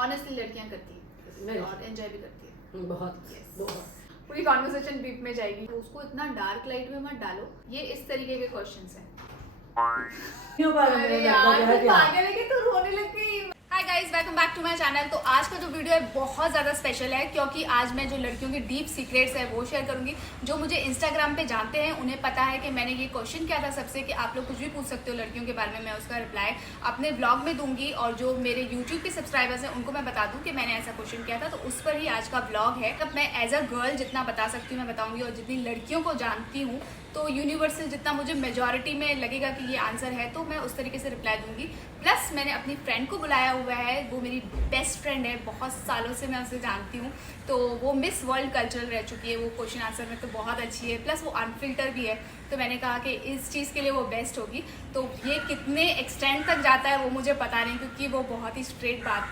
Honestly लड़कियां करती है और एंजॉय भी करती है बहुत बहुत। पूरी कॉन्वर्सेशन डीप में जाएगी। उसको इतना डार्क लाइट में मत डालो। ये इस तरीके के क्वेश्चंस हैं। अरे यार तू पागल है कि तू रोने लग गई। Hi guys, welcome back to my channel. तो आज का जो वीडियो है बहुत ज़्यादा स्पेशल है क्योंकि आज मैं जो लड़कियों की डीप सीक्रेट्स है वो शेयर करूंगी। जो मुझे इंस्टाग्राम पे जानते हैं उन्हें पता है कि मैंने ये क्वेश्चन किया था सबसे कि आप लोग कुछ भी पूछ सकते हो लड़कियों के बारे में, मैं उसका रिप्लाई अपने ब्लॉग में दूंगी। और जो मेरे यूट्यूब के सब्सक्राइबर्स हैं उनको मैं बता दूँ कि मैंने ऐसा क्वेश्चन किया था, तो उस पर ही आज का ब्लॉग है। तब मैं एज अ गर्ल जितना बता सकती हूँ मैं बताऊंगी, और जितनी लड़कियों को जानती हूँ तो यूनिवर्सल जितना मुझे मेजॉरिटी में लगेगा कि ये आंसर है तो मैं उस तरीके से रिप्लाई दूंगी। प्लस मैंने अपनी फ्रेंड को बुलाया हुआ है, वो मेरी बेस्ट फ्रेंड है, बहुत सालों से मैं उसे जानती हूँ। तो वो मिस वर्ल्ड कल्चरल रह चुकी है, वो क्वेश्चन आंसर में तो बहुत अच्छी है, प्लस वो अनफिल्टर भी है। तो मैंने कहा कि इस चीज़ के लिए वो बेस्ट होगी। तो ये कितने एक्सटेंड तक जाता है वो मुझे पता नहीं, क्योंकि वो बहुत ही स्ट्रेट बात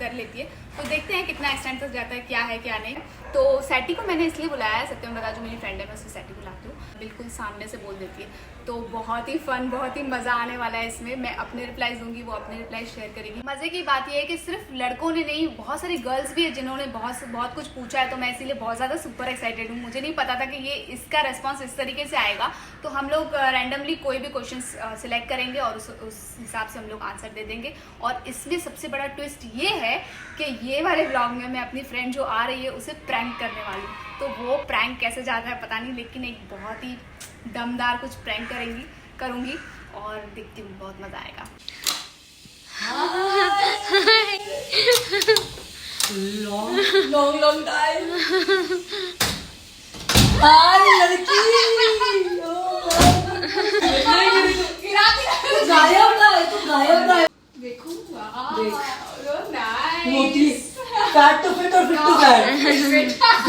कर लेती है। तो देखते हैं कितना एक्सटेंड तक जाता है, क्या है क्या नहीं। तो सैटी को मैंने इसलिए बुलाया है, सत्यम बता जो मेरी फ्रेंड है मैं उसे सैटी बुलाती हूँ, बिल्कुल सामने से बोल देती है। तो बहुत ही फन, बहुत ही मज़ा आने वाला है इसमें। मैं अपने रिप्लाईज दूंगी, वो अपने रिप्लाई शेयर करेगी। मज़े की बात यह है कि सिर्फ लड़कों ने नहीं, बहुत सारी गर्ल्स भी है जिन्होंने बहुत कुछ पूछा है। तो मैं इसीलिए बहुत ज़्यादा सुपर एक्साइटेड हूँ। मुझे नहीं पता था कि ये इसका रेस्पॉन्स इस तरीके से आएगा। तो हम लोग रैंडमली कोई भी क्वेश्चन सिलेक्ट करेंगे और उस हिसाब से हम लोग आंसर दे देंगे। और इसमें सबसे बड़ा ट्विस्ट ये है कि ये वाले ब्लॉग में मैं अपनी फ्रेंड जो आ रही है उसे प्रैंक करने वाली हूँ। तो वो प्रैंक कैसे जाता है पता नहीं, लेकिन एक बहुत ही दमदार कुछ प्रैंक करूँगी और देखती हूँ, बहुत मज़ा आएगा। long time। हाय लड़की, गायब ना है, तू गायब ना है। देखो मोटी, फैट तो फिट और फिट तो फैट।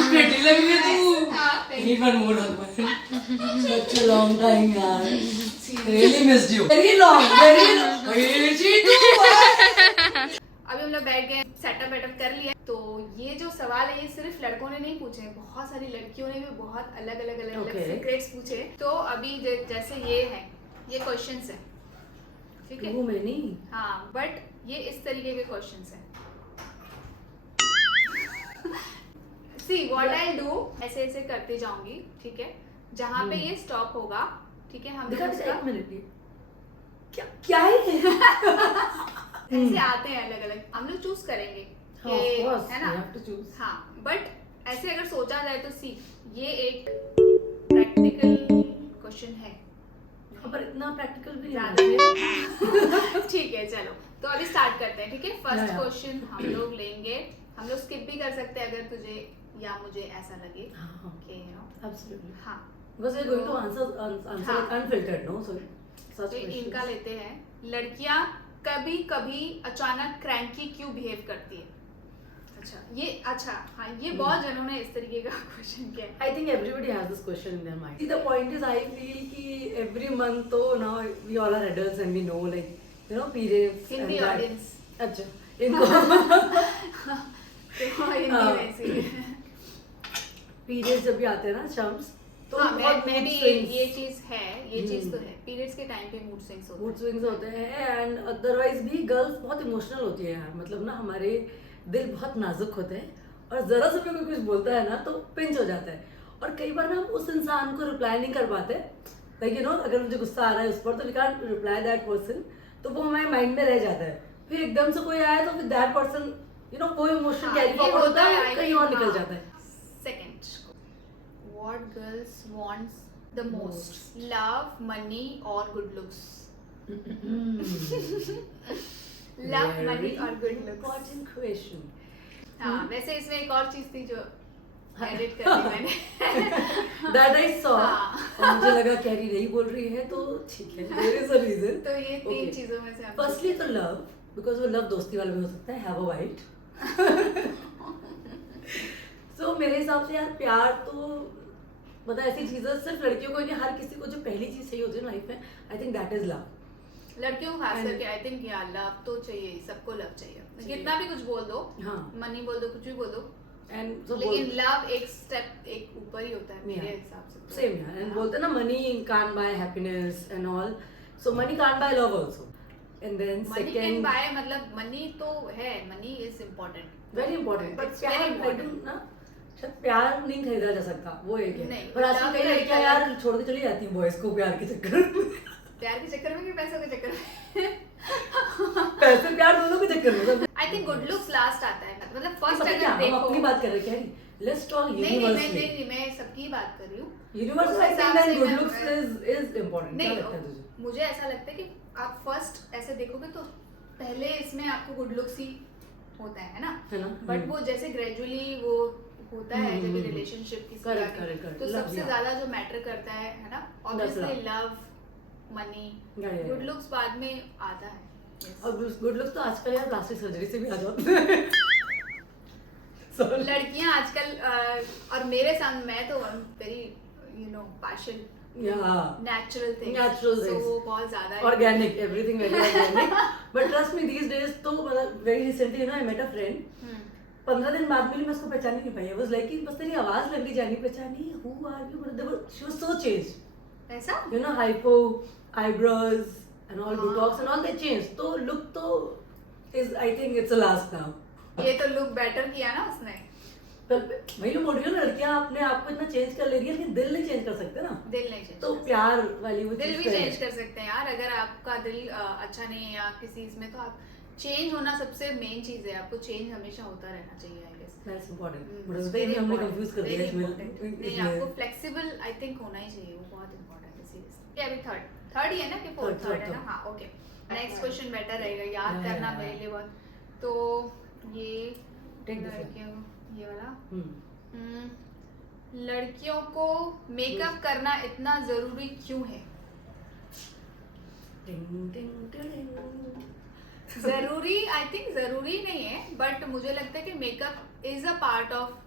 प्रिटी लग रही है तू। Need one more hug. Such a long time यार। Really missed you. Very long, very long. अभी हम लोग बैठ गए, सेटअप वेटअप कर लिया। तो ये जो सवाल है ये सिर्फ लड़कों ने नहीं पूछे, बहुत सारी लड़कियों ने भी बहुत अलग सीक्रेट्स पूछे। तो अभी जैसे ये है, ये क्वेश्चंस है, ठीक है? वो मैं नहीं। हाँ, बट ये इस तरीके के क्वेश्चंस हैं। See what I'll do, ऐसे ऐसे करते जाऊंगी, ठीक है? जहाँ पे ये स्टॉप होगा, ठीक है? हम लोग उसका एक मिनट क्या है ऐसे आते हैं अलग अलग, हम लोग चूज करेंगे है ना? हाँ, बट ऐसे अगर सोचा जाए तो सी ये एक प्रैक्टिकल क्वेश्चन है, पर इतना प्रैक्टिकल भी नहीं। ठीक है, चलो तो अभी स्टार्ट करते हैं, ठीक है? फर्स्ट क्वेश्चन हम लोग लेंगे, हम लोग स्किप भी कर सकते हैं अगर तुझे या मुझे ऐसा लगे कि एब्सोल्युटली। हाँ, बस we going to answer unfiltered, no? So तो इनका लेते हैं। लड़कियां कभी कभी अचानक क्रैंकी क्यों बिहेव करती है? अच्छा हाँ, ये बहुत जनों ने इस तरीके का क्वेश्चन किया है। I think everybody has this question in their mind. The point is I feel कि एवरी मंथ तो now we all are adults and we know like you know periods. Hindi audience, अच्छा इनको पीरियड्स जब भी आते हैं ना शम्स, तो हाँ, मैं भी ये चीज है, ये चीज तो है, पीरियड्स के टाइम पे मूड स्विंग्स होते हैं। एंड अदरवाइज भी गर्ल्स बहुत इमोशनल होती है यार, मतलब ना हमारे दिल बहुत नाजुक होते हैं और जरा सा भी कोई कुछ बोलता है ना तो पिंच हो जाता है। और कई बार ना हम उस इंसान को रिप्लाई नहीं कर पाते, लाइक यू नो अगर मुझे गुस्सा आ रहा है उस पर तो we can't reply that person, तो वो हमारे माइंड में रह जाता है। फिर एकदम से कोई आया तो फिर दैट पर्सन यू नो कोई इमोशन कैरी फॉरवर्ड होता है, कहीं और निकल जाता है। Second, what girls wants the most, love, money और गुड लुक्स? लव, मनी और गुड लुक्स, इंपॉर्टेंट क्वेश्चन। हाँ, वैसे इसमें एक और चीज थी जो एडिट कर दी मैंने। That I saw. और मुझे लगा कैरी नहीं बोल रही है तो ठीक है, देयर इज अ रीजन। तो ये तीन चीजों में से फर्स्टली तो लव, बिकॉज वो लव दोस्ती वाला भी हो सकता है, हैव अ वाइट। सो मेरे हिसाब से यार प्यार तो मतलब ऐसी चीजें सिर्फ लड़कियों को नहीं, हर किसी को जो पहली चीज चाहिए होती है लाइफ में, I think that is love. लड़कियों को खास करके आई थिंक यार लव तो चाहिए, सबको लव चाहिए, कितना भी कुछ बोल दो, हाँ, मनी बोल दो, कुछ भी बोल दो, एंड so लेकिन लव एक स्टेप एक ऊपर ही होता है मेरे हिसाब से। सेम यार, एंड बोलते हैं ना money can't buy happiness and all, so money can't buy love also. And then money can second buy, मतलब मनी तो है, money is important, very important, but It's प्यार very I important. don't ना, शायद प्यार नहीं खरीदा जा सकता, वो एक है। नहीं, पर आजकल love कई का एक लड़कियां अलग- यार छोड़ के चली जाती हैं बॉयज को प्यार के चक्कर में। प्यार के चक्कर में कि पैसों के चक्कर में? पैसे प्यार दोनों के चक्कर में सब। I think good looks last आता है, मतलब फर्स्ट पता क्या, अगर हम देखो, अपनी बात कर रहे हैं, लेट्स टॉक नहीं यूनिवर्सली। मैं सबकी बात कर रही हूँ। यूनिवर्सल आई उस थिंक हिसाब दैट से गुड मैं- लुक्स इज इंपॉर्टेंट। क्या लगता है नहीं, तुझे? मुझे ऐसा लगता है कि आप फर्स्ट ऐसे देखोगे तो पहले इसमें आपको गुड लुक्स ही होता है ना, है ना? बट वो जैसे ग्रेजुअली वो होता है जब हम्म, रिलेशनशिप की correct, correct. तो Love, सबसे yeah. ज्यादा जो मैटर करता है ना, obviously love. Love, money, Yeah, yeah, good yeah. Looks बाद में आता है। Yes. और गुड लुक्स तो आजकल यार प्लास्टिक सर्जरी से भी आ जाते हैं। Sorry. लड़कियां आजकल और मेरे साथ मैं तो very partial, Yeah. Natural things, Natural so things. वो बहुत ज्यादा है। Organic, everything very organic. But trust me, these days तो मतलब very recently, I met a friend. हम्म, 15 दिन बाद मिली, मैं उसको पहचान ही नहीं पाई। I was like कि बस तेरी आवाज लग रही, जानी पहचानी, who are you? But she was so changed. ऐसा You know, hypo, eyebrows and all हाँ. Botox and all they changed. तो look तो is I think it's a last now. ये तो लुक बेटर किया ना उसने, वही लोग बोल रही हो ना, लड़कियां अपने आप को इतना चेंज कर ले रही है, लेकिन दिल नहीं चेंज कर सकते ना। दिल नहीं चेंज तो प्यार वाली वो दिल चीज भी तो है। चेंज कर सकते हैं यार, अगर आपका दिल अच्छा नहीं है या किसी इसमें, तो आप चेंज होना सबसे मेन चीज है, आपको चेंज हमेशा होता रहना चाहिए आई गेस। That's important. मुझे तो हमने कंफ्यूज कर दिया इसमें। नहीं, आपको फ्लेक्सिबल आई थिंक होना ही चाहिए, वो बहुत इंपॉर्टेंट है सीरियसली। अभी थर्ड ही है ना कि फोर्थ? Third, थर्ड है ना, third. हाँ ओके। नेक्स्ट क्वेश्चन बेटर रहेगा, याद Yeah, करना yeah, मेरे yeah. लिए बहुत। तो ये Take this one. लड़कियों, ये वाला हम्म। लड़कियों को मेकअप करना इतना जरूरी क्यों है? टिंग टिंग टिंग। जरूरी आई थिंक जरूरी नहीं है, बट मुझे लगता है कि makeup is a part of,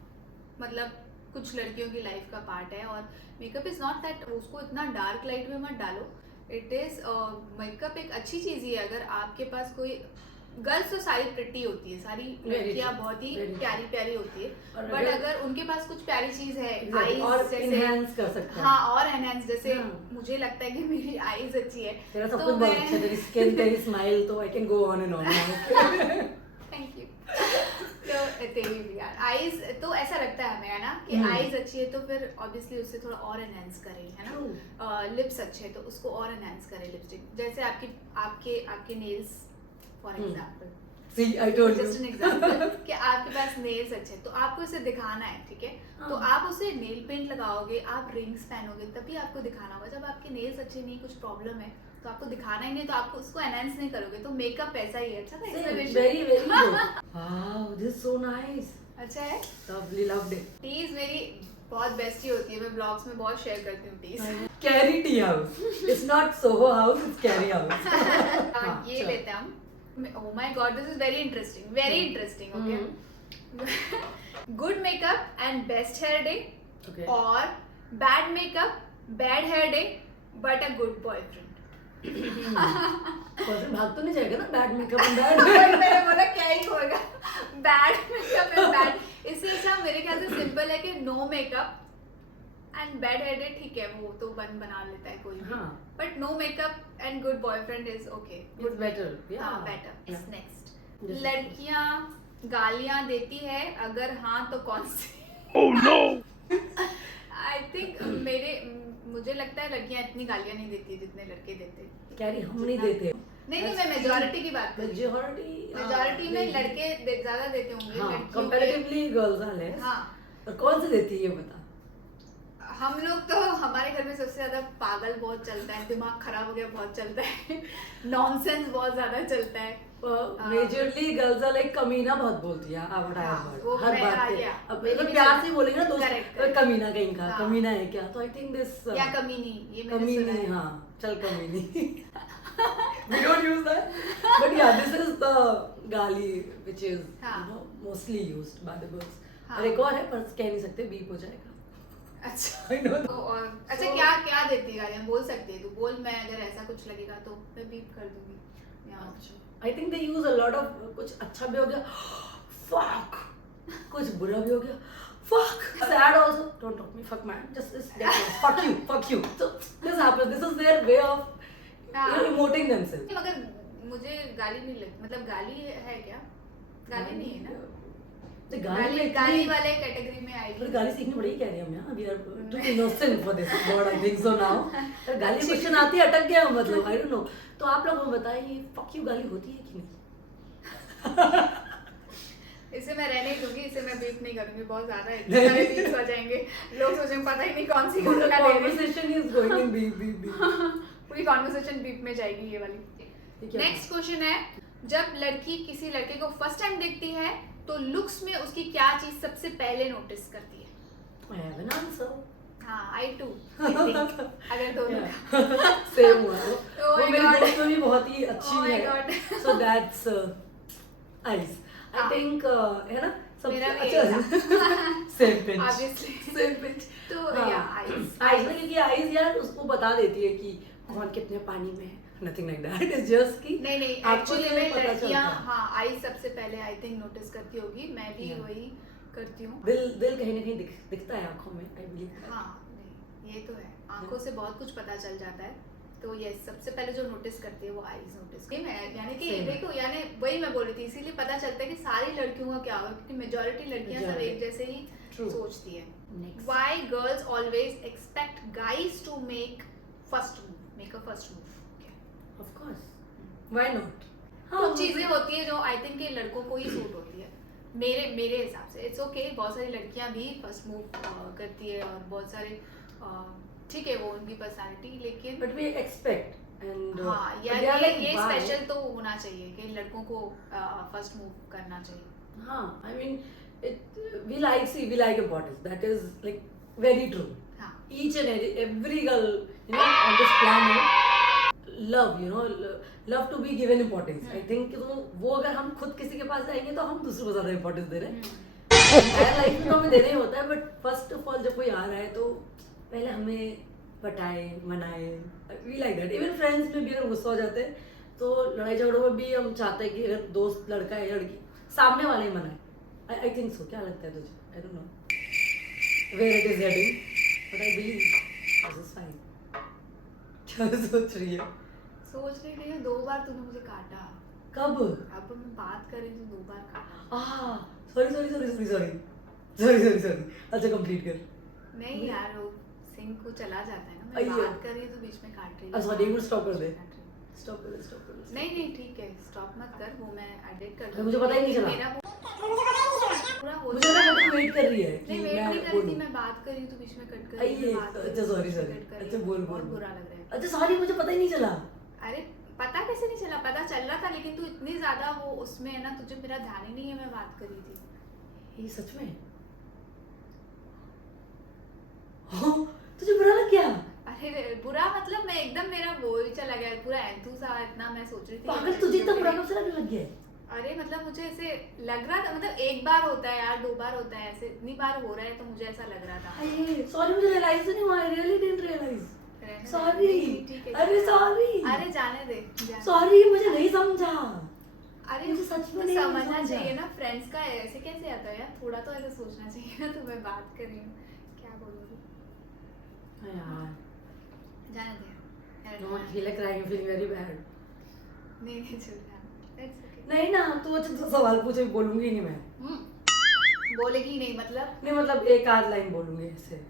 मतलब कुछ लड़कियों की लाइफ का पार्ट है, और मेकअप इज नॉट दैट उसको इतना डार्क लाइट में मत डालो। इट इज मेकअप एक अच्छी चीज ही है, अगर आपके पास कोई गर्ल्स तो सारी प्रिटी होती है, सारी लड़कियां बहुत ही very प्यारी प्यारी होती है, और बट अगर उनके पास कुछ प्यारी चीज है, Exactly. और आईज जैसे, enhance कर सकते हैं। हाँ और एनहेंस जैसे, हाँ. मुझे लगता है कि मेरी आईज अच्छी है, तेरा सब तो कुछ बहुत मैं- अच्छा है, तेरी स्किन, तेरी स्माइल, तो I can go on and on. Thank you. तो तेरी भी यार आईज तो ऐसा लगता है हमें, है ना कि हम्म। आईज अच्छी है तो फिर ऑब्वियसली उससे थोड़ा और एनहेंस करें, है ना। लिप्स अच्छे हैं तो उसको और एनहेंस करें लिपस्टिक, जैसे आपकी आपके आपके nails for hmm. Example, see I told just an you. Example कि आपके पास नेल्स अच्छे हैं तो आपको इसे दिखाना है, ठीक है, तो हाँ. आप उसे नेल पेंट लगाओगे, आप रिंग्स पहनोगे, तभी आपको दिखाना होगा। जब आपके नेल्स अच्छे नहीं, कुछ प्रॉब्लम है, तो आपको दिखाना ही नहीं, तो आपको उसको एनहेंस नहीं करोगे। तो मेकअप ऐसा ही है। अच्छा था explanation? Very very good. Wow, this so nice. अच्छा है। Lovely, loved it. टीज मेरी बहुत बेस्टी होती है, मैं ब्लॉग्स में बहुत शेयर करती हूँ teas. Carry tea house, it's not Soho house, it's carry house. ये लेते हैं हम। Oh my god, this is very interesting, very interesting. Okay. Good makeup and best hair day, Okay. or bad makeup, bad hair day, but a good boyfriend. Person भाग तो नहीं जाएगा ना bad makeup and bad. मैंने बोला क्या ही होगा, bad makeup and bad. इससे अच्छा मेरे ख्याल से सिंपल है कि no makeup and bad hair day, ठीक है, वो तो बना लेता है कोई भी, हाँ. But no makeup and good boyfriend is okay, It's better, yeah. हाँ बेटर। Yeah. Next, Yes. लड़कियां गालियां देती है, अगर हाँ तो कौन सी? Oh no! आई थिंक मुझे लगता है लड़कियां इतनी गालियां नहीं देती जितने लड़के देते हैं। कैरी हम नहीं देते। नहीं मैं मेजॉरिटी की बात कर रही हूँ। मेजॉरिटी में लड़के ज्यादा देते होंगे, हाँ, लड़कियों के- कंपैरेटिवली गर्ल्स आर लेस। हाँ, और कौन से देती है ये बता। हम लोग तो, हमारे घर में सबसे ज्यादा पागल बहुत चलता है, दिमाग खराब हो गया बहुत चलता है, नॉनसेंस बहुत ज्यादा चलता है। मेजरली गर्ल्स आर लाइक कमीना बहुत बोलती है, व्हाट आई हाँ, हैव वो हर्ड हर मैं- बात हाँ, पे। yeah. अब मेरी मतलब भी प्यार सब- से बोलेंगे ना दोस्त, Correct, तो कमीना कहीं का, हाँ. कमीना है क्या, तो आई थिंक दिस या कमीनी, ये मैंने सुना कमीनी, है। हाँ चल कमीनी। We don't use that, but yeah, this is the गाली which is हाँ. you know mostly used by the girls. हाँ. और एक और है पर कह नहीं सकते, बीप हो जाएगा। अच्छा I know. तो और अच्छा So- क्या क्या देती है गालियाँ, बोल सकते है तू, बोल, मैं अगर ऐसा कुछ लगेगा तो मैं बीप कर दूंगी या I think they use a lot of कुछ अच्छा भी हो गया, fuck, कुछ बुरा भी हो गया, fuck, sad also, don't talk me, fuck man, just get lost, fuck you, fuck you. So this happens, this is their way of हाँ. emoting themselves. मगर मुझे गाली नहीं लगती, मतलब गाली है क्या? गाली नहीं है ना? तो गाली वाले कैटेगरी में आएगी। पर गाली सीखनी पड़ेगी कह रही हूँ मैं, we are too innocent for this word, I think so now. पर गाली क्वेश्चन आती है, अटक गया मतलब, आई डोंट नो। तो आप लोग मुझे बताइए, फक यू गाली होती है कि नहीं? इसे मैं रहने ही दूंगी, इसे मैं बीप नहीं करूंगी, बहुत ज्यादा इतने सारे बीप्स हो जाएंगे, लोग सोचेंगे पता ही नहीं कौन सी गाली ले रही है। Conversation is going in beep beep beep. पूरी कॉन्वर्सेशन बीप में जाएगी ये वाली। नेक्स्ट क्वेश्चन है, जब लड़की किसी लड़के को फर्स्ट टाइम देखती है तो लुक्स में उसकी क्या चीज सबसे पहले नोटिस करती है? I have an answer. हाँ, आई टू, अगर दोनों सेम हुआ वो। Oh वो my मेरी God. दोस्त में भी बहुत ही अच्छी Oh my है, God. So that's eyes, I think, है ना सब मेरा भी अच्छा यही same pinch, Obviously. Same pinch. तो या आईज आइज में, क्योंकि आइज यार उसको बता देती है कि कौन कितने पानी में है, nothing like that, is just कि नहीं नहीं, आपको एक्चुअली तो में पता चलता लड़कियां है। हाँ आई सबसे पहले आई थिंक नोटिस करती होगी, मैं भी Yeah. वही करती हूँ। दिल कहीं ना कहीं दिखता है आंखों में, आई बिलीव। हाँ नहीं, ये तो है, आंखों से बहुत कुछ पता चल जाता है। तो ये सबसे पहले जो नोटिस करती है वो आईज नोटिस की। मैं यानी कि Same. देखो, यानी वही मैं बोल रही थी, इसीलिए पता चलता है कि सारी लड़कियों का क्या होगा, क्योंकि मेजॉरिटी लड़कियां सब Majority. एक जैसे ही True. सोचती है। Next. Why girls always expect guys to make first move? Of course. Why not? कुछ चीजें होती है जो आई थिंक ये लड़कों को ही सूट होती है, मेरे हिसाब से। इट्स ओके, बहुत सारी लड़कियां भी फर्स्ट मूव करती है और बहुत सारे ठीक है वो उनकी पर्सनालिटी, लेकिन But we expect and हाँ यार ये स्पेशल तो होना चाहिए कि लड़कों को फर्स्ट मूव करना चाहिए। हाँ, I mean we like importance. That is like very true. हाँ Each and every girl, you know, on this planet love to be given importance. I think वो अगर हम खुद किसी के पास जाएंगे तो हम दूसरों को ज्यादा इंपॉर्टेंस दे रहे हैं। लाइफ में तो हमें देना ही होता है, बट फर्स्ट ऑफ ऑल जब कोई आ रहा है तो पहले हमें पटाए मनाए, we like that. Even friends में भी अगर गुस्सा हो जाते हैं तो लड़ाई झगड़ों में भी हम चाहते हैं कि अगर दोस्त लड़का है लड़की, सामने वाले ही मनाए। I think so. क्या लगता है तुझे? I don't know where it is heading, but I believe this is fine. क्या सोच रही है? सोच रही थी 2 बार तूने मुझे काटा। कब? अब मैं बात कर रही हूँ 2 बार काटा। सॉरी। अच्छा कंप्लीट कर। नहीं यार वो सिंह को चला जाता है ना, मैं अय्यो। बात कर रही हूँ तो बीच में काट रही अच्छा, एक मिनट स्टॉप कर दे। स्टॉप कर। नहीं ठीक है, स्टॉप मत कर, वो मैं एडिट कर अरे मुझे पता ही नहीं चला। मेरा पूरा हो मुझे लगा तू वेट कर रही है कि नहीं वेट मैं नहीं कर रही थी, बोलूं। मैं बात कर रही हूँ तो बीच में कट कर रही अये, हूँ, बात कर रही अच्छा हूँ, सॉरी बीच में कट कर रही अच्छा हूँ, बोल बहुत बुरा लग रहा है। अच्छा सॉरी, मुझे पता ही नहीं चला। अरे पता कैसे नहीं चला? पता चल रहा था, लेकिन तू इतनी ज्यादा वो उसमें है ना, तुझे मेरा ध्यान ही नहीं है मैं बात कर रही थी। ये सच में? तुझे बुरा लग गया? अरे बुरा मतलब मैं एकदम, मेरा वो ही चला गया पूरा एंथुसा, इतना मैं सोच रही थी। पागल, तुझे इतना बुरा कब से लगने लग गया? अरे मतलब मुझे ऐसे लग रहा था, मतलब एक बार होता है यार, 2 बार होता है, ऐसे इतनी बार हो रहा है तो मुझे ऐसा लग रहा था। अरे सॉरी, मुझे रियलाइज नहीं हुआ, आई रियली डिडंट रियलाइज। रहने दे। सॉरी। ठीक है, अरे सॉरी। अरे जाने दे, जाने दे। सॉरी, मुझे नहीं समझा। अरे मुझे सच में तो नहीं समझना समझा। चाहिए ना, फ्रेंड्स का ऐसे कैसे आता है यार, थोड़ा तो ऐसे सोचना चाहिए ना। तो मैं बात कर रही हूँ, क्या बोलूँगी? यार जाने दे। no, I feel like crying, I'm feeling very bad. नहीं चल जाना, इट्स ओके। नहीं ना, तू अच्छा तो सवाल पूछे, बोलूंगी नहीं मैं। बोलेगी नहीं मतलब? नहीं मतलब एक आध लाइन बोलूंगी ऐसे।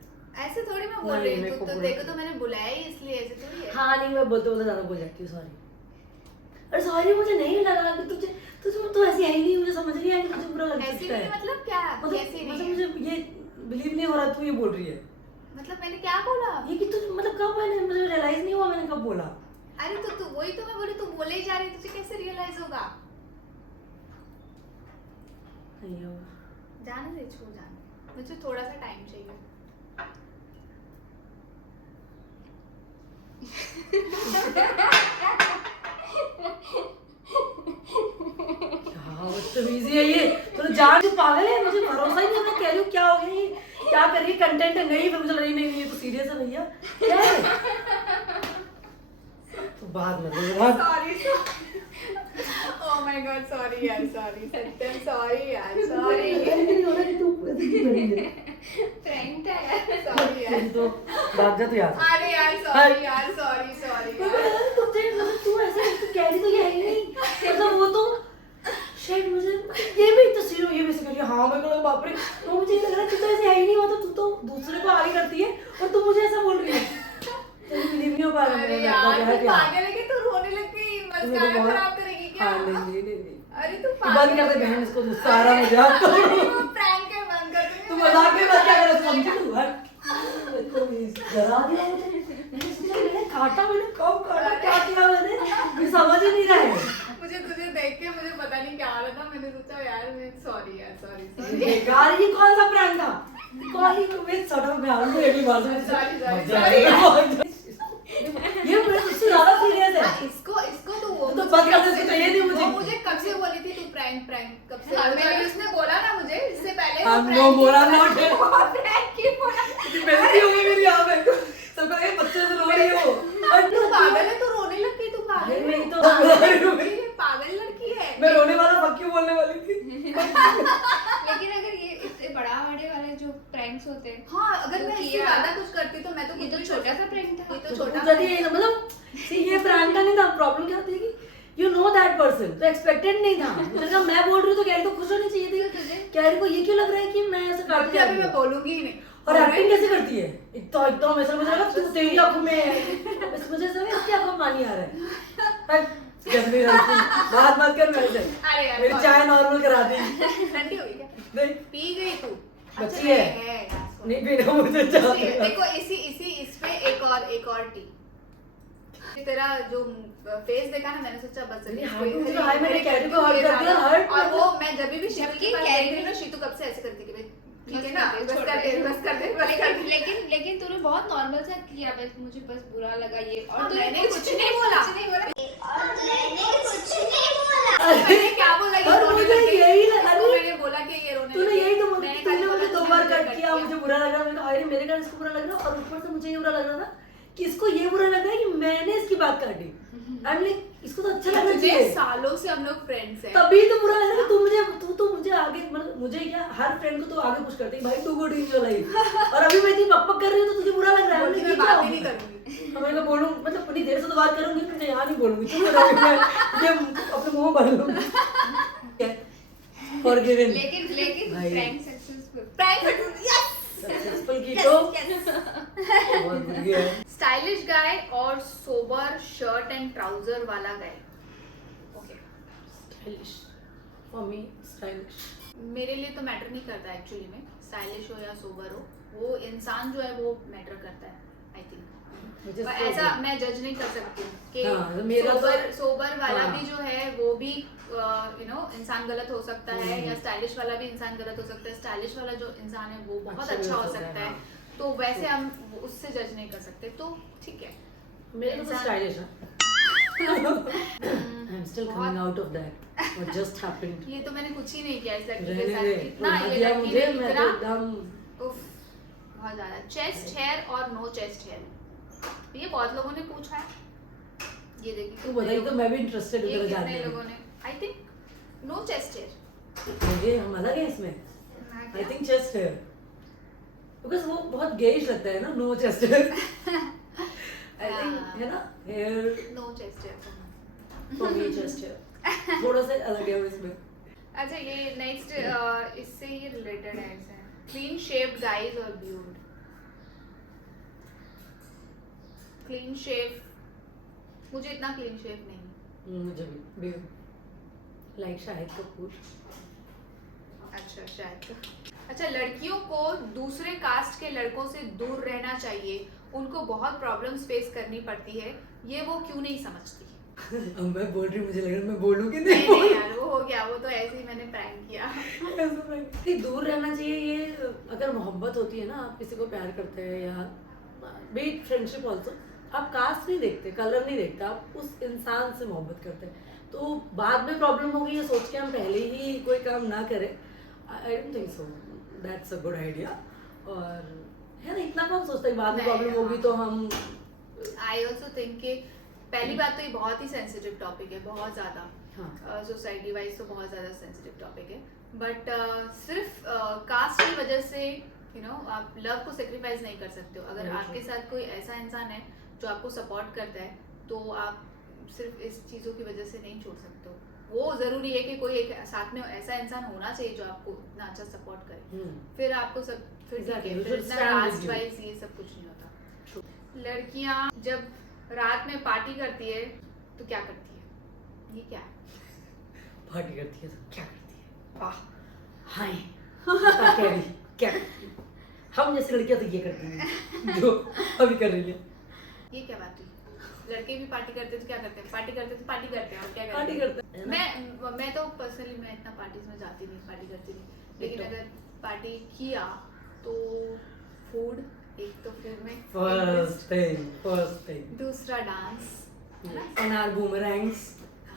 ऐसे थोड़ी मैं बोल नहीं, रही मेरे हूँ, को तो बोलना देखो तो मैंने बुलाया ही इसलिए, ऐसे थोड़ी है। हाँ नहीं, मैं बोलते बोलते ज्यादा बोल जाती हूँ, सॉरी। अरे सॉरी, मुझे नहीं लगा कि तुझे तुझे तो ऐसी है ही नहीं, मुझे समझ नहीं आया कि तुझे बुरा लग ऐसी सकता नहीं है। मतलब क्या? मतलब कैसी मतलब नहीं? मुझे ये बिलीव नहीं हो रहा तू ये बोल रही है। मतलब मैंने क्या बोला? ये कि तू मतलब कब, मैंने मुझे रियलाइज नहीं हुआ मैंने कब बोला। अरे तो तू वही तो मैं बोली, तू बोले ही जा रही, तुझे कैसे रियलाइज होगा? अय्यो। जाने दे, छोड़ जाने दे। मुझे थोड़ा सा टाइम चाहिए। क्या बदतमीजी है ये, तो जान तू पागल है, मुझे भरोसा ही नहीं है। मैं कह रही हूँ क्या हो गया, ये क्या कर रही है, कंटेंट है नहीं, फिर मुझे लगी नहीं ये तो सीरियस है भैया, क्या है? तो बाद में sorry oh my God, sorry यार, सॉरी सत्यम, सॉरी यार, सॉरी। नहीं हो रहा कि तू ऐसे क्यों कर रही है? फ्रेंड है यार, सॉरी यार। तो भाग जा तू यार। अरे यार सॉरी यार, सॉरी तुझे मतलब तू ऐसे तू कह रही तो ये है ही नहीं, हाँ मेरे को लगा बाप रे, तो मुझे लग रहा है तू तो ऐसे है ही नहीं, मतलब तू तो दूसरे को आगे करती है और तू मुझे ऐसा बोल रही है। तो बिलीव नहीं हो पा रहा अरे मेरे यार तू पागल है कि तू रोने लग गई, मस्कारा खराब करेगी क्या? हाँ नहीं अरे तू बंद कर दे बहन, इसको गुस्सा आ रहा मुझे। अरे वो प्रैंक है, बंद कर दे। तू मजाक में मत क्या कर रहा, समझी तू हट। देखो डरा दिया मुझे, मैंने सोचा मैंने काटा, मैंने कब काटा, क्या किया मैंने, मुझे समझ ही नहीं रहा है। मुझे तुझे देख के मुझे पता नहीं क्या आ रहा था, मैंने सोचा यार मैं सॉरी यार, सॉरी यार ये कौन सा प्रैंक था? कौन ही वेट सॉर्ट ऑफ मैं आऊं अगली बार से। Sorry. ये मेरे से ज्यादा सीरियस है। इसको तो वो तो बंद कर दे, इसको चाहिए नहीं मुझे। वो मुझे कब से बोली थी तू प्रैंक कब से, मैंने उसने बोला ना मुझे इससे पहले I'm no more, I'm not here. Prank की बोला। इतनी बेइज्जती हो गई मेरी यहाँ पे, सबको लगा ये बच्चे से रो रही है वो। तू पागल है, तू रोने लग गई, तू पागल अरे है, मैं तो ये पागल लड़की है। मैं रोने वाला फक क्यों बोलने वाली थी। लेकिन अगर ये इतने बड़े वाले जो प्रैंक्स होते हैं, हाँ अगर तो मैं इससे किया। ज्यादा कुछ करती तो मैं तो ये कुछ तो भी छोटा सा प्रैंक था। ये तो छोटा छोटा नहीं है, मतलब see, ये प्रैंक का नहीं था। प्रॉब्लम क्या होती है कि यू नो दैट पर्सन, तो एक्सपेक्टेड नहीं था। मुझे लगा मैं बोल रही हूँ तो कैरी को खुश होनी चाहिए थी। कैरी को ये क्यों लग रहा है कि मैं ऐसे काटती अभी मैं बोलूंगी ही नहीं। और एक्टिंग कैसे करती है एकदम ऐसा, मुझे लगा तू तेरी आंखों में है, मुझे ऐसा लगा इसकी आंखों में पानी आ रहा है। जल्दी बात मत कर मेरे से, अरे यार मेरी चाय नॉर्मल करा दी। ठंडी हो गई क्या? नहीं पी गई तू? बच्ची है। यार, sorry। नहीं पीना मुझे चाय। देखो इस पे एक और टी। तेरा जो फेस देखा ना, मैंने सोचा बस अरे हाँ, मुझे हाय मैंने कैरी को हर्ट कर दिया, हर्ट और वो मैं जब भी शीतू जबकि के पास कैरी गई थी ना, ने- शीतू कब से ऐसे करती कि भाई ठीक है बस ना, कर दे, बस छोड़ कर दे, दे। बस कर दे, बस कर दे। लेकिन तूने बहुत नॉर्मल सा किया, बस मुझे बस बुरा लगा ये, और हाँ, तूने मैंने कुछ नहीं बोला। कुछ नहीं बोला। मैंने क्या बोला कि और रोने मुझे लग गई? यही लगा, इसको अरे मैंने बोला कि ये रोने तूने लग गई। यही तो बोला, मैंने तूने खाली मुझे बोला दो कि बार मुझे कट किया, मुझे बुरा लग रहा है। मैंने कहा अरे मेरे कारण इसको बुरा लग रहा है, और ऊपर से मुझे ये बुरा लग रहा था कि इसको ये बुरा लग रहा है कि मैंने इसकी बात काटी। आई एम लाइक इसको तो अच्छा लगना इतने चाहिए। सालों से हम लोग फ्रेंड्स हैं। तभी तो बुरा लग रहा है। तू तो मुझे आगे, मतलब मुझे क्या, हर फ्रेंड को तो आगे पुश करती है भाई, too good in your life. और अभी मैं इतनी पक कर रही हूँ तो तुझे बुरा लग रहा है। बोलती मैं मैं क्या बात ही नहीं होगा? करूंगी। तो मैं बोलूँ, मतलब थोड़ी देर से तो बात करूंगी, मैं यहाँ नहीं बोलूंगी, चुप हो जाऊंगी मैं, ये अपने मुंह भर लूंगी। फॉरगिवन। लेकिन भाई। Prank successful. सक्सेसफुल की तो बहुत बढ़िया है। स्टाइलिश गाय और सोबर शर्ट एंड ट्राउजर वाला guy. Okay, stylish for me, stylish. मेरे लिए तो मैटर नहीं करता एक्चुअली में, स्टाइलिश हो या सोबर हो, वो इंसान जो है वो मैटर करता है आई थिंक। मुझे पर so ऐसा good। मैं जज नहीं कर सकती हूँ कि हाँ, तो मेरा तो- सोबर वाला हाँ। भी जो है वो भी इंसान गलत हो सकता है, या स्टाइलिश वाला भी इंसान गलत हो सकता है। स्टाइलिश वाला जो इंसान है वो बहुत अच्छा भी अच्छा हो हो सकता है, सकता है, हाँ। तो वैसे हम उससे जज नहीं कर सकते, तो ठीक है। मेरे को तो स्टाइलिश है। I'm still coming out of that. What just happened? ये तो मैंने कुछ ही नहीं किया इस लड़की के रहने साथ। दे, इतना रुला ये दिया लड़की मुझे, ने मैं इतना तो एकदम उफ, बहुत ज्यादा। चेस्ट हेयर और नो चेस्ट हेयर, ये बहुत लोगों ने पूछा है। ये देखिए तू बताइए तो मैं भी इंटरेस्टेड हूँ ये तेरा कितने जानने लोगों में। ने, I think no chest hair. मुझे हम अलग है इसमें। आई थिंक चेस्ट है, बिकॉज वो बहुत गेइश लगता है ना, नो चेस्ट है। आई थिंक है ना, hair no chest hair. For me chest है, थोड़ा सा अलग है वो इसमें। अच्छा ये नेक्स्ट इससे ही रिलेटेड है, ऐसे क्लीन शेव्ड गाइज और ब्यूड। क्लीन शेव, मुझे इतना क्लीन शेव नहीं। मुझे भी लाइक शाहिद कपूर। अच्छा शायद। अच्छा, लड़कियों को दूसरे कास्ट के लड़कों से दूर रहना चाहिए, उनको बहुत प्रॉब्लम्स फेस करनी पड़ती है, ये वो क्यों नहीं समझती? अब मैं बोल रही हूँ, मुझे लग रहा है मैं बोलूँ कि नहीं नहीं नहीं यार, वो हो गया, वो तो ऐसे ही मैंने प्रैंक किया। कि दूर रहना चाहिए। ये अगर मोहब्बत होती है ना, आप किसी को प्यार करते हैं या बी फ्रेंडशिप ऑल्सो, आप कास्ट नहीं देखते, कलर नहीं देखते, आप उस इंसान से मोहब्बत करते हैं। तो बाद में प्रॉब्लम होगी ये सोच के हम पहले ही कोई काम ना करें, I don't think so that's a good idea. और है ना, इतना कौन सोचता है बाद में नहीं, प्रॉब्लम होगी तो हम। आई ऑल्सो थिंक कि पहली बात तो ये बहुत ही सेंसिटिव टॉपिक है, बहुत ज़्यादा हाँ सोसाइटी वाइज तो बहुत ज़्यादा सेंसिटिव टॉपिक है, बट सिर्फ कास्ट की वजह से आप लव को सेक्रीफाइस नहीं कर सकते हो। अगर Very आपके true. साथ कोई ऐसा इंसान है जो आपको सपोर्ट करता है, तो आप सिर्फ इस चीज़ों की वजह से नहीं छोड़ सकते हो। वो जरूरी है कि कोई एक साथ में ऐसा इंसान होना चाहिए जो आपको इतना अच्छा सपोर्ट करे, फिर आपको सब फिर ठीक Exactly, है, you फिर should इतना stand with caste you. Wise ये सब कुछ नहीं होता। लड़कियां जब रात में पार्टी करती है तो क्या करती है, ये क्या है? पार्टी करती है तो क्या करती है? वाह, हाय बता कैरी, क्या करती है? हम जैसी लड़कियां तो ये करती हैं जो अभी कर रही है। ये क्या बात हुई? लड़के भी पार्टी करते तो क्या करते हैं? पार्टी करते तो पार्टी करते हैं, और क्या पार्टी करते करते हैं ना? मैं तो पर्सनली मैं इतना पार्टीज में जाती नहीं, पार्टी करती नहीं, लेकिन तो- अगर पार्टी किया तो फूड, एक तो फूड में फर्स्ट थिंग दूसरा डांस, है ना? and our boomerangs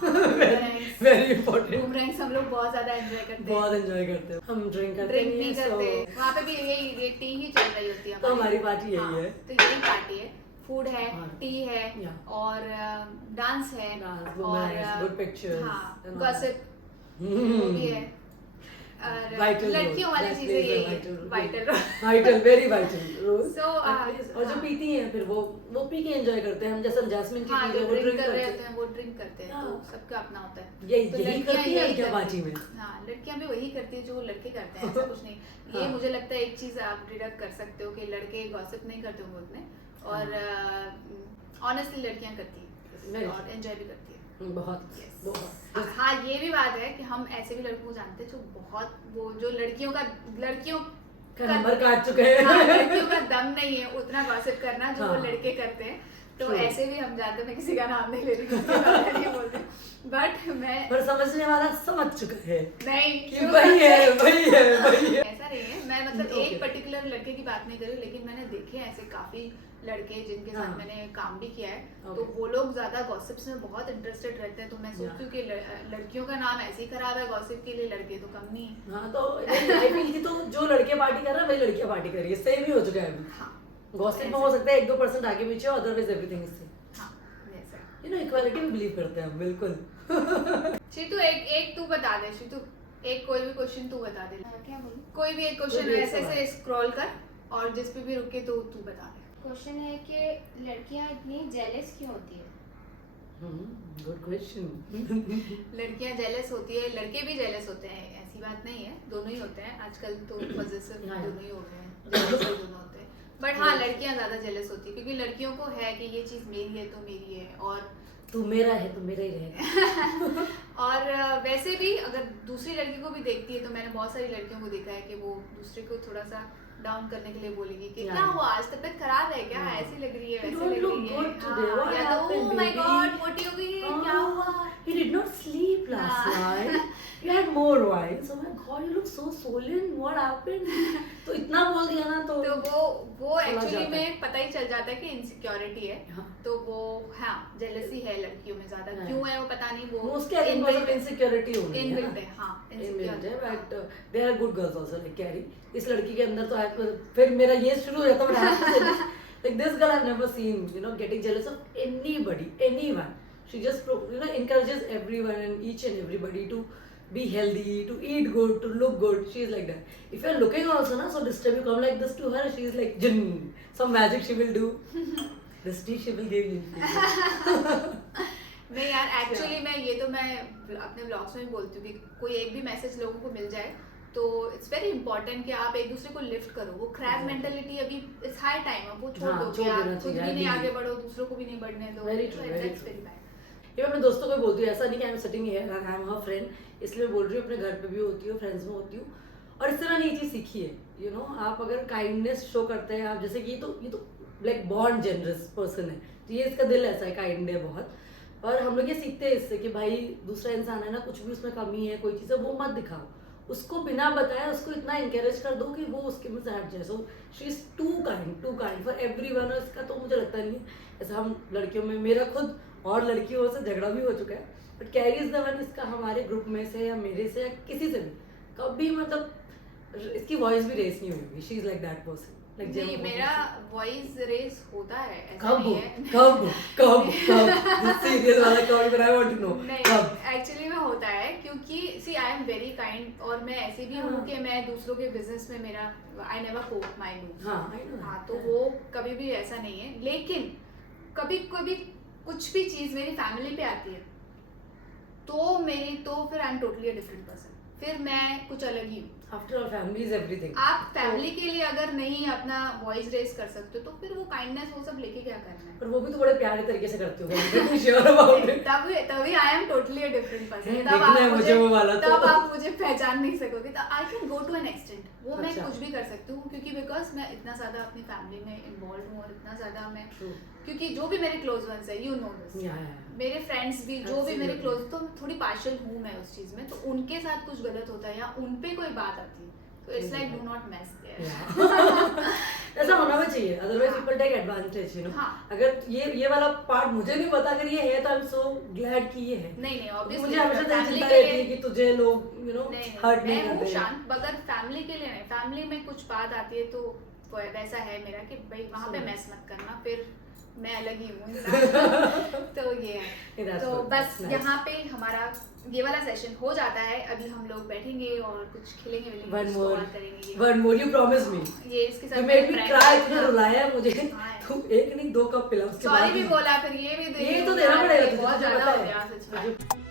Boomerangs. very important, बूमरैंग्स हम लोग बहुत ज्यादा एंजॉय करते हैं, बहुत एंजॉय करते हैं हम। ड्रिंक करते ड्रिंक नहीं नहीं हैं, करते, so वहाँ पे भी ये टी ही चल रही होती है तो हमारी पार्टी यही हाँ, है। तो यही पार्टी है, फूड है, हाँ। टी है, Yeah. और डांस है, Dance, और boomerangs, good pictures, हाँ, and all गॉसिप वो Hmm. भी है, और Vital लड़कियों role. वाली That चीजें plays a यही है, vital role. Vital vital, very vital role. So, That plays- और जो हाँ। पीती हैं फिर वो पी के एंजॉय करते हैं। हम जैसे जैस्मिन की हाँ, पी जो है वो ड्रिंक ड्रिंक कर रहे करते होते हैं। हैं वो ड्रिंक करते हैं, तो हाँ। सबका अपना होता है। यही तो यही लड़कियां करती है यही क्या करती पार्टी हैं। में। हाँ, लड़कियां भी वही करती है जो लड़के करते हैं, ऐसा कुछ नहीं। ये हाँ। मुझे लगता है एक चीज आप डिडक्ट कर सकते हो कि लड़के गॉसिप नहीं करते होंगे उतने, और ऑनेस्टली लड़कियां करती है Very और एंजॉय भी करती है। बहुत Yes. बहुत हाँ, ये भी बात है कि हम ऐसे भी लड़कों को जानते हैं जो बहुत वो जो लड़कियों का नंबर काट चुके हैं। हाँ, लड़कियों का दम नहीं है उतना गॉसिप करना जो वो हाँ। लड़के करते हैं, तो True. ऐसे भी हम जानते हैं। मैं किसी का नाम नहीं ले रही हूँ, किसी का नाम नहीं बोलती, बट मैं पर समझने वाला समझ चुका है नहीं कि वही है वही है वही है। ऐसा नहीं है, मैं मतलब Okay. एक पर्टिकुलर लड़के की बात नहीं कर रही हूँ, लेकिन मैंने देखे हैं ऐसे काफी लड़के जिनके साथ हाँ. मैंने काम भी किया है, तो Okay. वो लोग ज्यादा गॉसिप्स में बहुत इंटरेस्टेड रहते हैं, तो मैं सोचती हूँ कि लड़कियों का नाम ऐसे ही खराब है गॉसिप के लिए, लड़के तो कम नहीं है। हाँ, तो आई फील कि तो जो लड़के पार्टी कर रहे हैं वही लड़कियां पार्टी कर रही है। सेम ही हो चुका है अभी। हाँ, गॉसिप में हो सकता है 1-2% आगे पीछे, अदरवाइज एवरीथिंग इज सेम। हाँ, वैसा। यू नो इक्वालिटी में बिलीव करते हैं हम बिल्कुल। शीतू एक तू बता दे, शीतू एक कोई भी क्वेश्चन तू बता दे, क्या बोलूं? कोई भी एक क्वेश्चन कोई भी एक ऐसे सवाल। ऐसे स्क्रॉल कर और जिस पे भी रुके तो तू बता दे। क्वेश्चन है कि लड़कियां इतनी जेलस क्यों होती है? Good question. लड़कियां जेलस होती है, लड़के भी जेलस होते हैं, ऐसी बात नहीं है, दोनों ही होते हैं आजकल तो पॉजिटिव हाँ। दोनों ही हो गए हैं, jealous भी दोनों होते हैं, बट हाँ लड़कियां ज्यादा जेलस होती है क्योंकि लड़कियों को है कि ये चीज मेरी है तो मेरी है, और तू मेरा है तो मेरा ही रहेगा। और वैसे भी अगर दूसरी लड़की को भी देखती है तो मैंने बहुत सारी लड़कियों को देखा है कि वो दूसरे को थोड़ा सा डाउन करने के लिए बोलेगी कि क्या हुआ आज तबीयत खराब है क्या, हाँ। ऐसी लग रही है You वैसे don't लग look रही है, good today. What या तो happened, oh my baby? God मोटी हो गई है, क्या हुआ? He did not sleep last हाँ। night. You had more wine. Oh my God, you look so swollen. What happened? तो इतना बोल दिया ना तो तो वो चला एक्चुअली जाता है। में पता ही चल जाता है कि इनसिक्योरिटी है, हाँ। तो वो हाँ जेलसी है लड़कियों में ज्यादा, हाँ। क्यों है वो पता नहीं, वो वो उसके अगेंस्ट inbuilt है। इनसिक्योरिटी होगी है Inbuilt ना। है, हाँ, Inbuilt है, insecure, but there are good girls also like Carrie. इस लड़की के अंदर तो फिर मेरा ये शुरू हो जाता है like this girl I've never seen getting jealous of anyone. She just encourages everyone and each and everybody to be healthy, to eat good, to look good. She is like that. If you're looking also na, so this time you come like this to her, she is like jinn, some magic she will do. This tea she will give you. नहीं यार, actually मैं ये तो मैं अपने blogs में भी बोलती हूँ कि कोई एक भी मैसेज लोगों को मिल जाए तो इट्स वेरी इंपॉर्टेंट कि आप एक दूसरे को लिफ्ट करो। वो क्रैब मेंटालिटी अभी इट्स हाई टाइम, अब वो छोड़ हाँ, दो छोड़ कि आप देना खुद चाहिए, भी नहीं I आगे believe. बढ़ो, दूसरों को भी नहीं बढ़ने दो। Very true, very That's true. very bad. ये मैं अपने दोस्तों को बोलती हूँ, ऐसा नहीं कि I am sitting here I am her friend, इसलिए मैं बोल रही हूँ अपने घर पे भी होती हूँ, फ्रेंड्स में होती हूँ, और इससे मैंने ये चीज़ सीखी है आप अगर काइंडनेस शो करते हैं, आप जैसे कि ये तो लाइक बॉर्न जेनरस पर्सन है, तो ये इसका दिल ऐसा है, काइंड है बहुत, और हम लोग ये सीखते हैं इससे कि भाई दूसरा इंसान है ना, कुछ भी उसमें कमी है, कोई चीज़ है, वो मत दिखाओ, उसको बिना बताए उसको इतना इंकरेज कर दो कि वो उसके में से हट जाए। So she is too kind for everyone. इसका तो मुझे लगता नहीं है ऐसा, हम लड़कियों में, मेरा खुद और लड़कियों से झगड़ा भी हो चुका है, but carry is the one, इसका हमारे ग्रुप में से या मेरे से या किसी से भी कभी इसकी वॉइस भी रेस नहीं हुई। She is like that person, like नहीं, मेरा वॉइस रेस होता है, ऐसा कब नहीं है। कब सीरियल वाला कब, but I want to know नहीं, कब। एक्चुअली में होता है क्योंकि सी आई एम वेरी काइंड, और मैं ऐसी भी हूँ हाँ। कि मैं दूसरों के बिजनेस में मेरा आई नेवर पोक माय नोज। हाँ, I know हाँ, that. तो वो कभी भी ऐसा नहीं है, लेकिन कभी कभी कुछ भी चीज़ मेरी फैमिली पे आती है तो फिर आई am totally a different person, फिर मैं कुछ अलग ही हूँ। After all family is everything. आप फैमिली के लिए अगर नहीं अपना वॉइस रेज कर सकते हो तो फिर वो काइंडनेस वो सब लेके क्या करना है। पर वो भी तो बड़े प्यारे तरीके से करती हो, श्योर अबाउट इट। तभी I am totally a different person. देखना है मुझे वो वाला तो। तब आप मुझे पहचान नहीं सकोगे। तो I can go to an extent, वो मैं अच्छा। कुछ भी कर सकती हूँ, क्योंकि बिकॉज मैं इतना ज्यादा अपनी फैमिली में इन्वॉल्व हूँ और इतना ज्यादा मैं, क्योंकि जो भी मेरे क्लोज वंस है, यू नो दिस, मेरे फ्रेंड्स भी जो भी मेरे क्लोज, तो थोड़ी पार्शियल हूँ मैं उस चीज में। तो उनके साथ कुछ गलत होता है या उन पे कोई बात आती है तो it's like do not mess there. ऐसा होना भी चाहिए, अदरवाइज हाँ। People take advantage, you know. हाँ। अगर ये वाला पार्ट मुझे नहीं पता, अगर ये है तो आई एम सो ग्लैड कि ये है। नहीं ऑब्वियसली मुझे हमेशा तेरी फैमिली चिंता के रहती है लिए कि तुझे लोग यू नो हर्ट नहीं मैं हूँ करते। शांत, मगर फैमिली के लिए नहीं। फैमिली में कुछ बात आती है तो वैसा है मेरा कि भाई वहाँ पे मैस मत करना, फिर मैं अलग ही हूँ इंसान। तो ये है। That's तो good, बस that's nice. यहाँ पे हमारा ये वाला सेशन हो जाता है। अभी हम लोग बैठेंगे और कुछ खिलेंगे One कुछ more, बात करेंगे। one more, you promise me. ये इसके साथ You made me cry, इतना हाँ। रुलाया है मुझे। हाँ। तू एक नहीं 2 कप पिला, उसके सॉरी बाद भी बोला, फिर ये भी ये तो देना पड़ेगा तुझे, बहुत तुझे ज्यादा पता हो है। गया सच में।